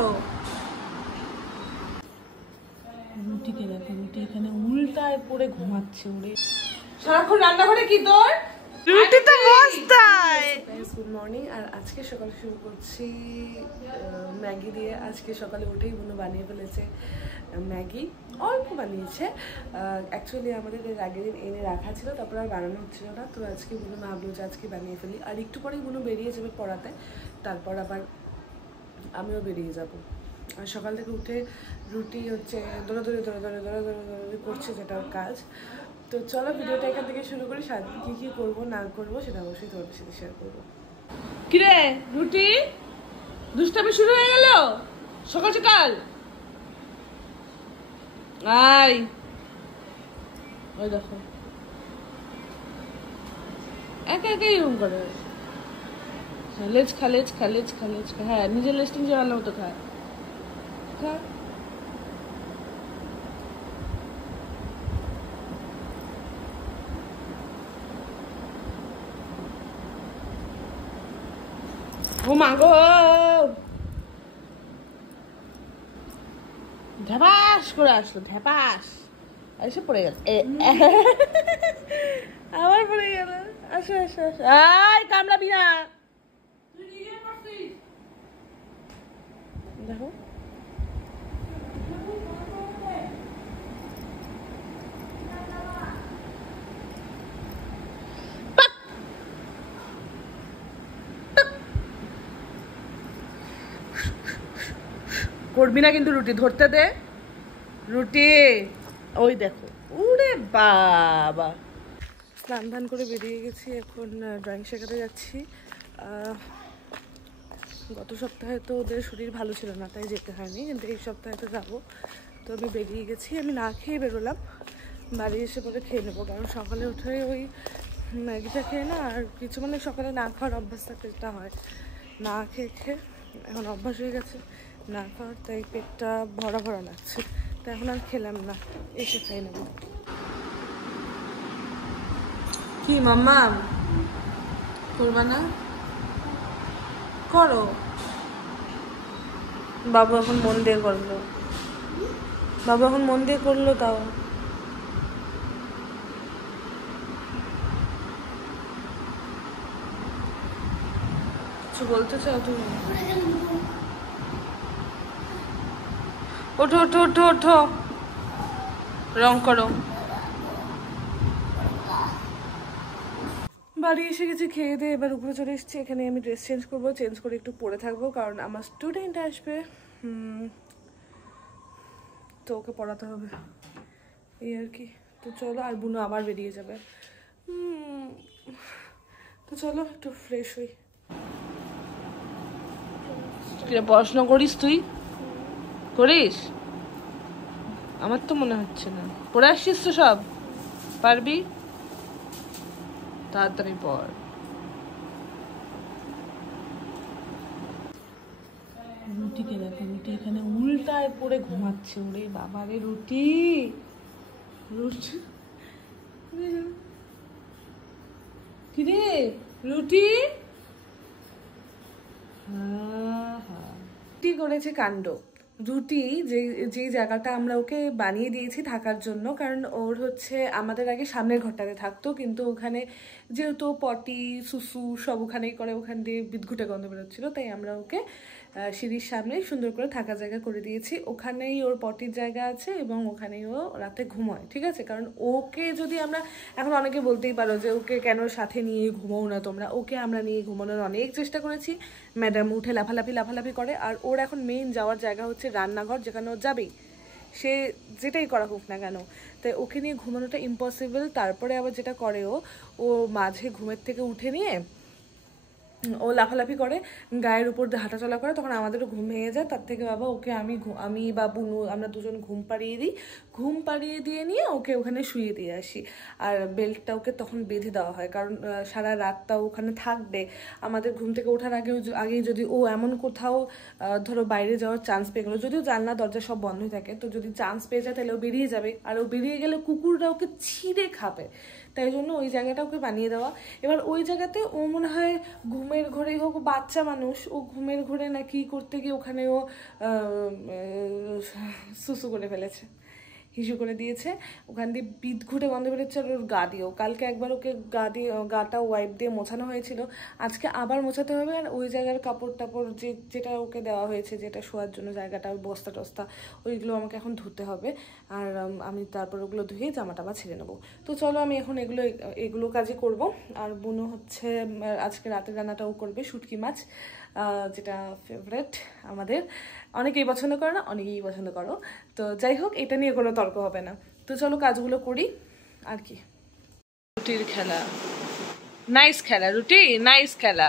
করো। রুটিকে দেখো, রুটি এখানে উল্টায় পড়ে ঘুমাচ্ছে ওরে। সারাক্ষণ রান্নাঘরে কি তোর? রুটি তো বস্তায়। Good morning. আর আজকে সকালে শুরু করছি ম্যাগি দিয়ে। আজকে সকালে উঠেই বুনু বানিয়ে ফেলেছে ম্যাগি, অল্প বানিয়েছে। অ্যাকচুয়ালি আমাদের এর আগের দিন এনে রাখা ছিল, তারপর আর বানানো হচ্ছিল না। তো আজকে বুনু ভাবলো যে আজকে বানিয়ে ফেলি। আর একটু পরেই বুনু বেরিয়ে যাবে পড়াতে, তারপর আবার আমিও বেরিয়ে যাব। আর সকাল থেকে উঠে রুটি হচ্ছে দৌড়াদৌড়ি করছে, যেটা ওর কাজ। তো চলো ভিডিওটা এখান থেকে শুরু করি। সারাদিন কী কী করবো না করবো সেটা অবশ্যই তোমাদের সাথে শেয়ার করবো। কিরে রুটি, দুষ্টামি শুরু হয়ে গেল সকাল সকাল। আই ওই দেখো একা একাই এরকম করে, লেজ খা লেজ খা লেজ খা লেজ খা। হ্যাঁ, নিজের লেজটা নিজে ভালো মতো খা খা। ও মা গো, ধ্যাপাস করে আসলো, ধ্যাপাস এসে পড়ে গেল, আবার পড়ে গেল। আসো আসো আসো, আয় কামড়াবি না। দেখো করবি না কিন্তু, রুটি ধরতে দে। রুটি ওই দেখো, উরে বাবা। স্নান ধান করে বেরিয়ে গেছি, এখন ড্রয়িং শেখাতে যাচ্ছি। গত সপ্তাহে তো ওদের শরীর ভালো ছিল না, তাই যেতে হয়নি, কিন্তু এই সপ্তাহে তো যাবো। তো আমি বেরিয়ে গেছি, আমি না খেয়ে বেরোলাম। বাড়ি এসে পরে খেয়ে নেবো, কারণ সকালে উঠে ওই ম্যাগিটা খেয়ে না আর কিছু, মানে সকালে না খাওয়ার অভ্যাস থাকতে যেটা হয়, না খেয়ে খেয়ে এখন অভ্যাস হয়ে গেছে না খাওয়ার, তাই পেটটা ভরা ভরা লাগছে। তো এখন আর খেলাম না, এসে খাই নেব। কি মাম্মা করবা না? করো। বাবু এখন মন দিয়ে করলো, বাবু এখন মন দিয়ে করলো। তাও কিছু বলতে চাও তুমি? ওঠো ওঠো ওঠো ওঠো, রং করো। বাড়ি এসে গেছি খেয়ে দিয়ে, এবার উপরে চলে এসেছি। এখানে আমি ড্রেস চেঞ্জ করবো, চেঞ্জ করে একটু পরে থাকবো, কারণ আমার স্টুডেন্ট আসবে, তো ওকে পড়াতে হবে, এই আর কি। তো চলো, আর বুনু আবার বেরিয়ে যাবে। তো চলো একটু ফ্রেশ হই। পড়াশোনা করিস তুই? করিস? আমার তো মনে হচ্ছে না। পড়ে আসছিস তো সব, পারবি, তাড়াতাড়ি পড়। রুটিকে দেখো, রুটি এখানে উল্টায় পড়ে ঘুমাচ্ছে ওরে বাবা রে। রুটি রুটি কিরে রুটি, রুটি করেছে কাণ্ড। রুটি যেই জায়গাটা আমরা ওকে বানিয়ে দিয়েছি থাকার জন্য, কারণ ওর হচ্ছে আমাদের আগে সামনের ঘরটাতে থাকতো, কিন্তু ওখানে যেহেতু পটি সুসু সব ওখানেই করে, ওখান দিয়ে বিদঘুটে গন্ধ বেরোচ্ছিলো, তাই আমরা ওকে সিঁড়ির সামনে সুন্দর করে থাকার জায়গা করে দিয়েছি। ওখানেই ওর পটির জায়গা আছে এবং ওখানেই ও রাতে ঘুমায়, ঠিক আছে? কারণ ওকে যদি আমরা, এখন অনেকে বলতেই পারো যে ওকে কেন সাথে নিয়ে ঘুমাও না তোমরা, ওকে আমরা নিয়ে ঘুমানোর অনেক চেষ্টা করেছি, ম্যাডাম উঠে লাফালাফি করে। আর ওর এখন মেইন যাওয়ার জায়গা হচ্ছে রান্নাঘর, যেখানে ও যাবেই, সে যেটাই করা হোক না কেন, তাই ওকে নিয়ে ঘুমানোটা ইম্পসিবল। তারপরে আবার যেটা করে ও মাঝে ঘুমের থেকে উঠে নিয়ে ও লাফালাফি করে, গায়ের উপর দিয়ে হাঁটাচলা করে, তখন আমাদেরও ঘুম ভেঙে যায়। তার থেকে বাবা ওকে আমি বা বুনু আমরা দুজন ঘুম পাড়িয়ে দিই, ঘুম পাড়িয়ে দিয়ে নিয়ে ওকে ওখানে শুয়ে দিয়ে আসি। আর বেল্টটা ওকে তখন বেঁধে দেওয়া হয়, কারণ সারা রাতটা ওখানে থাকবে। আমাদের ঘুম থেকে ওঠার আগেই যদি ও এমন কোথাও ধরো বাইরে যাওয়ার চান্স পেয়ে গেলো, যদিও জানলা দরজা সব বন্ধই থাকে, তো যদি চান্স পেয়ে যায় তাহলে ও বেরিয়ে যাবে, আর ও বেরিয়ে গেলে কুকুররা ওকে ছিঁড়ে খাবে। তাই জন্য ওই জায়গাটা ওকে বানিয়ে দেওয়া। এবার ওই জায়গাতে ও মনে হয় ঘুমের ঘোরেই হোক, বাচ্চা মানুষ, ও ঘুমের ঘোরে না কি করতে গিয়ে ওখানে ও সুসু করে ফেলেছে, হিসু করে দিয়েছে। ওখান দিয়ে বিদঘুটে গন্ধ বেরোচ্ছে আর ওর গা দিয়েও। কালকে একবার ওকে গাটা ওয়াইপ দিয়ে মোছানো হয়েছিল, আজকে আবার মোছাতে হবে। আর ওই জায়গার কাপড় টাপড় যেটা ওকে দেওয়া হয়েছে, যেটা শোয়ার জন্য জায়গাটা, বস্তা টস্তা, ওইগুলো আমাকে এখন ধুতে হবে। আর আমি তারপর ওগুলো ধুয়ে জামা টামা ছেড়ে নেবো। তো চলো আমি এখন এগুলো কাজই করব। আর বুনু হচ্ছে আজকে রাতের রান্নাটাও করবে, শুটকি মাছ, যেটা ফেভারেট আমাদের। অনেকেই পছন্দ করে না, অনেকেই পছন্দ করো। তো যাই হোক, এটা নিয়ে কোনো তর্ক হবে না। তো চলো কাজগুলো করি। আর কি, রুটির খেলা, নাইস খেলা, রুটি নাইস খেলা।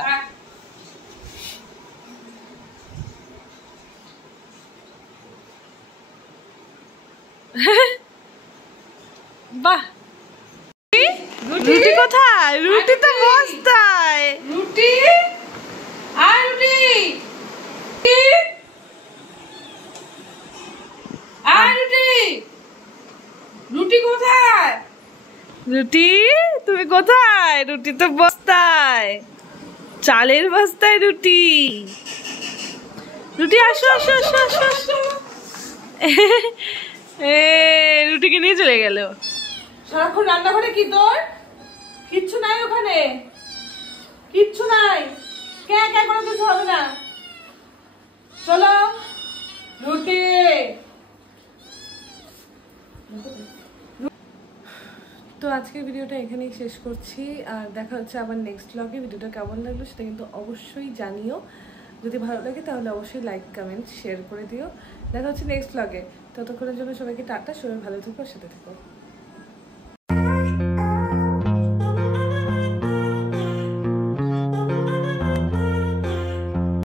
বাহ, রুটি কোথায়? রুটি তো বস্তায়। রুটি আর রুটি আর রুটি, রুটি কোথায়? রুটি তুমি কোথায়? রুটি তো বস্তায়, চালের বস্তায় রুটি। রুটি আসো আসো আসো আসো আসো। রুটিকে নিয়ে চলে গেল। সারাক্ষণ রান্নাঘরে কি তোর? কিচ্ছু নাই ওখানে, কিচ্ছু নাই। কে কোনো কিছু হবে না। চলো রুটি। তো আজকের ভিডিওটা এখানেই শেষ করছি, আর দেখা হচ্ছে আবার নেক্সট ব্লগে। ভিডিওটা কেমন লাগলো সেটা কিন্তু অবশ্যই জানিও। যদি ভালো লাগে তাহলে অবশ্যই লাইক, কমেন্ট, শেয়ার করে দিও। দেখা হচ্ছে নেক্সট ব্লগে। ততক্ষণের জন্য সবাইকে টাটা, সবাই ভালো থেকো, সাথে থেকো।